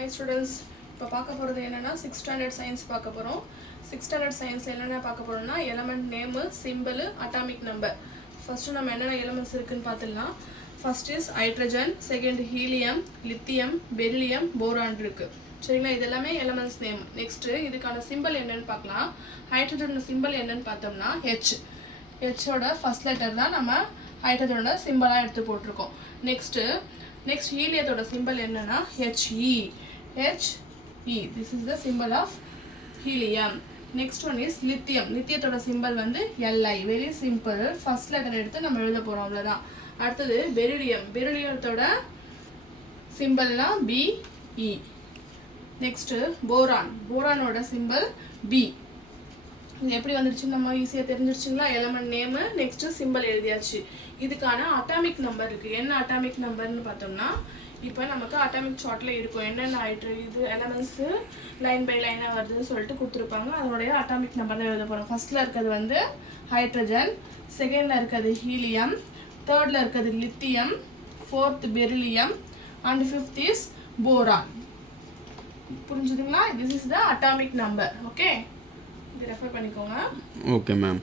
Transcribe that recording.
Hi students, இப்போ பார்க்க போகிறது என்னென்னா 6th standard science பார்க்க போகிறோம். 6th standard science என்னென்ன பார்க்க போகிறோம்னா element name, simple, atomic number. First நம்ம என்னென்ன எலமெண்ட்ஸ் இருக்குதுன்னு பார்த்துடலாம். First is hydrogen, second helium, lithium, beryllium, boron இருக்குது. சரிங்களா, இது எல்லாமே எலமெண்ட்ஸ் நேம். நெக்ஸ்ட்டு இதுக்கான சிம்பிள் என்னென்னு பார்க்கலாம். ஹைட்ரஜனோட சிம்பிள் என்னென்னு பார்த்தோம்னா ஹெச்சோட ஃபர்ஸ்ட் லெட்டர் தான் நம்ம ஹைட்ரஜனோட சிம்பிளாக எடுத்து போட்டிருக்கோம். நெக்ஸ்ட் ஹீலியத்தோட சிம்பிள் என்னன்னா HE. This is the symbol of helium. Next one is lithium. லித்தியத்தோட சிம்பிள் வந்து Li. Very simple, first letter எடுத்து நம்ம எழுத போகிறோம், அவ்வளோதான். அடுத்தது பெரிலியத்தோட சிம்பிள்னா BE. நெக்ஸ்ட்டு போரானோட சிம்பிள் B. இது எப்படி வந்துடுச்சு நம்ம ஈஸியாக தெரிஞ்சிருச்சுங்களா. எலமெண்ட் நேமு, நெக்ஸ்ட்டு சிம்பிள் எழுதியாச்சு. இதுக்கான அட்டாமிக் நம்பர் இருக்குது. என்ன அட்டாமிக் நம்பர்னு பார்த்தோம்னா, இப்போ நமக்கு அட்டாமிக் சார்ட்டில் இருக்கும் என்னென்ன இது எலமெண்ட்ஸு லைன் பை லைனாக வருதுன்னு சொல்லிட்டு கொடுத்துருப்பாங்க. அதனுடைய அட்டாமிக் நம்பர் தான் எழுத போகிறோம். ஃபர்ஸ்ட்டில் இருக்கிறது வந்து ஹைட்ரஜன், செகண்டில் இருக்கிறது ஹீலியம், தேர்டில் இருக்கிறது lithium, fourth beryllium and fifth is boron. புரிஞ்சுதுங்களா? This is the atomic number. Okay, இது ரெஃபர் பண்ணிக்கோங்க. Okay ma'am.